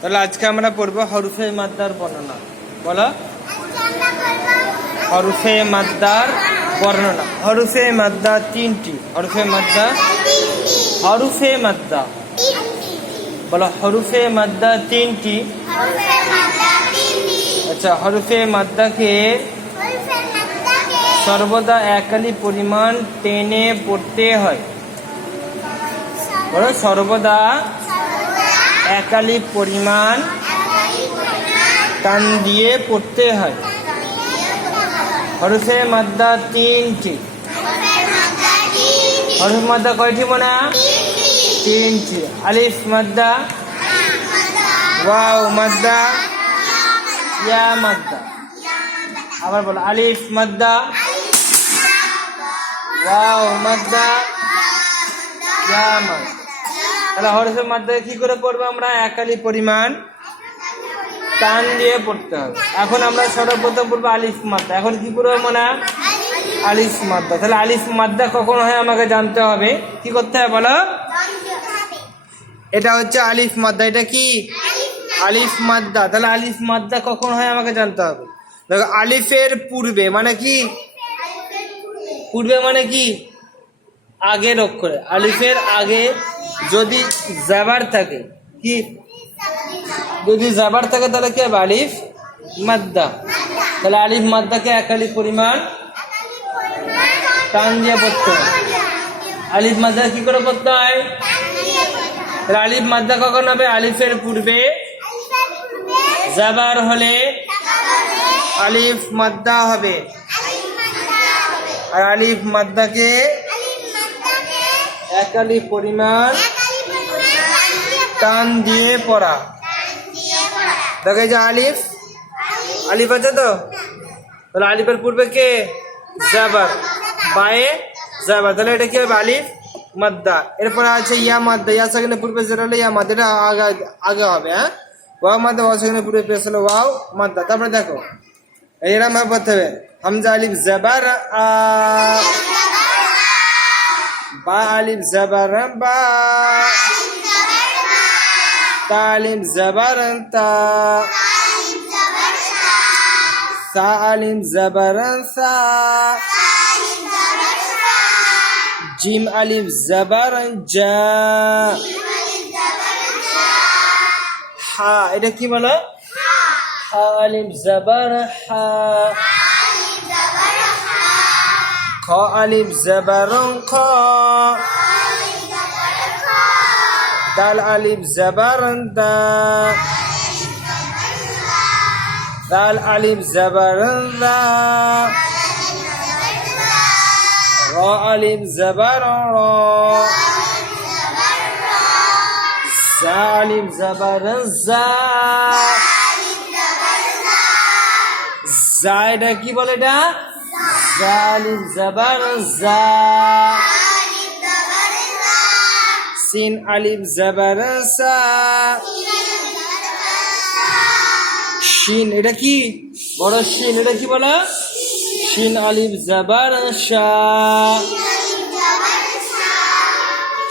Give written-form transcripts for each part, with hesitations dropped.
তাহলে আজকে আমরা পড়বো হরফে মাদ্দার বর্ণনা। বলো, হরফে মাদ্দার বর্ণনা। হরফে মাদ্দা তিনটি। হরফে মাদ্দা, হরফে মাদ্দা বলো, হরফে মাদ্দা তিনটি। আচ্ছা, হরফে মাদ্দাকে সর্বদা একালি পরিমাণ টেনে পড়তে হয়। বলো, সর্বদা একালি পরিমাণ টান দিয়ে পড়তে হয়। হরফে মাদ্দা তিনটি। হরফে মাদ্দা কয়টি মনে? তিনটি। আলিফ মাদ্দা, ওয়াও মাদ্দা, ইয়া মাদ্দা। আবার বলো, আলিফ মাদ্দা, ওয়াও মাদ্দা, ইয়া মাদ্দা। তাহলে হরফে মাদ্দা কি করে পড়বো আমরা? একালি পরিমাণ টান দিয়ে পড়তে হবে। এখন আমরা সর্বপ্রথম পড়বো আলিফ মাদ্দা। এখন কি করবো মনে? আলিফ মাদ্দা। তাহলে আলিফ মাদ্দা কখন হয় আমাকে জানতে হবে। কি করতে হবে বলো? এটা হচ্ছে আলিফ মাদ্দা। এটা কি? আলিফ মাদ্দা। তাহলে আলিফ মাদ্দা কখন হয় আমাকে জানতে হবে। দেখো, আলিফের পূর্বে মানে কি? পূর্বে মানে কি? আগের অক্ষরে। আলিফের আগে যদি জাবার থাকে, কি যদি জাবার থাকে তাহলে কি হবে? আলিফ মাদ্দা। তাহলে আলিফ মাদ্দাকে একালি পরিমাণ টান দিয়ে পড়তে হয়। আলিফ মাদ্দা কি করে পড়তে হয়? তাহলে আলিফ মাদ্দা কখন হবে? আলিফের পূর্বে জাবার হলে আলিফ মাদ্দা হবে। আর আলিফ মাদ্দাকে একালি পরিমাণ টান দিয়ে পড়া। দেখো, যে আলিফ, আলিফ আছে তো, তাহলে আলিফের পূর্বে কে? জাবার, বায়ে জাবার। তাহলে এটা কি হবে? আলিফ মাদ্দা। এরপরে আছে ইয়া মাদ্দা। ইয়া সেকেন্ডের পূর্বে যেটা হলো ইয়া মাদ্দা, এটা আগে হবে। হ্যাঁ, ওয়াও মাদ্দা। ওয়াও সেকেন্ডের পূর্বে পেশ হলো ওয়াও মাদ্দা। তারপরে দেখো, এরকম ভাবে পড়তে হবে। হামজা আলিফ জাবার আ, বা আলিফ জাবার বা, তা আলিফ জাবার তা, সা আলিফ জাবার সা, জিম আলিফ জাবার জা, হা। এটা কি বলো? হা আলিফ জাবার হা, খ আলিফ জাবার খ, দাল আলিফ জাবার দা, দাল আলিফ জাবার দা, র আলিফ জাবার র, জা আলিফ জাবার জা। জা, এটা কি বলে? এটা জা আলিফ জাবার জা, সিন আলিফ জাবার সা, শিন। এটা কি? বড় শিন। এটা কি বলো? শিন আলিফ জাবার শা,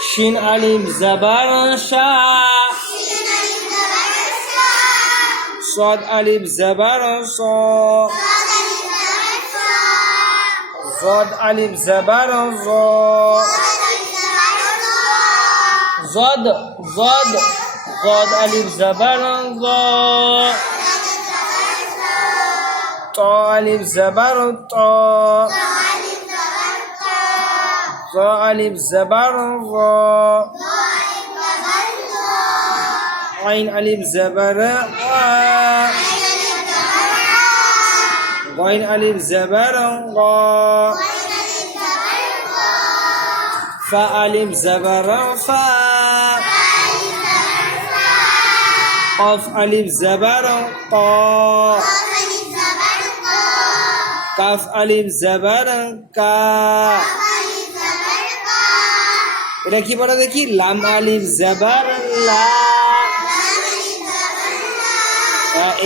শিন আলিফ জাবার শা, صاد আলিফ জাবার স, صاد আলিফ জাবার জ, জদ জদ, জদ আলিফ জাবার জ, ত আলিফ জাবার ত, জ আলিফ জাবার জ, আইন আলিফ জাবার আ, গাইন আলিফ জাবার গা, ফা আলিফ জাবার ফা, কফ আলিফ জাবার ক, কাফ আলিফ জাবার কা। এটা কি বলা দেখি? লাম আলিফ জাবার লা।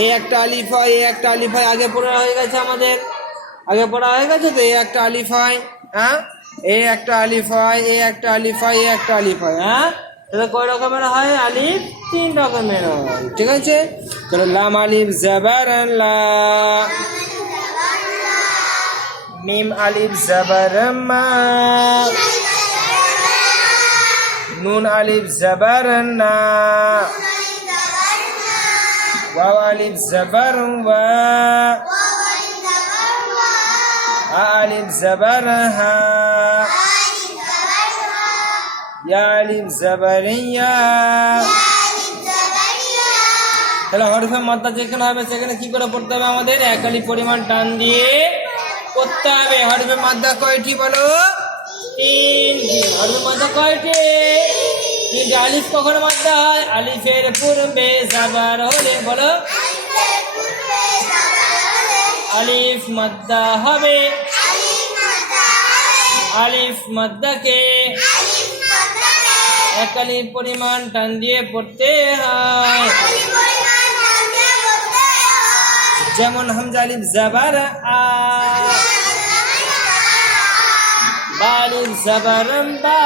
এই একটা আলিফ হয়, এই একটা আলিফ হয়। আগে পড়া হয়ে গেছে আমাদের, আগে পড়া হয়ে গেছে তো। এই একটা আলিফ হয়, হ্যাঁ, এই একটা আলিফ হয়, এই একটা আলিফ হয়, এই একটা আলিফ হয়। হ্যাঁ, তাহলে কয় রকমের হয় আলিফ? 3 রকমের হয়, ঠিক আছে। তাহলে লাম আলিফ জাবারান লা, মিম আলিফ জাবারাম মা, নুন আলিফ জাবারান না, ওয়াও আলিফ জাবারুম ওয়া, আলিফ জাবারান হা, ইয়া আলিফ জাবারিন ইয়া। তাহলে হরফে মাদ্দা যেখানে হবে সেখানে কি করে পড়তে হবে? আমাদের এক আলিফ পরিমাণ টান দিয়ে পড়তে হবে। হরফে মাদ্দা কয়টি বলো? 3টি। হরফে মাদ্দা কয়টি? 3টি। আলিফ কখন মাদ্দা হয়? আলিফের পূর্বে জাবার হলে, বলো আলিফ মাদ্দা হবে। আলিফ মাদ্দাকে এক আলিফ পরিমাণ টান দিয়ে পড়তে হয়। যেমন হামজা আলিফ জাবার আ, বা আলিফ জাবারাম বা।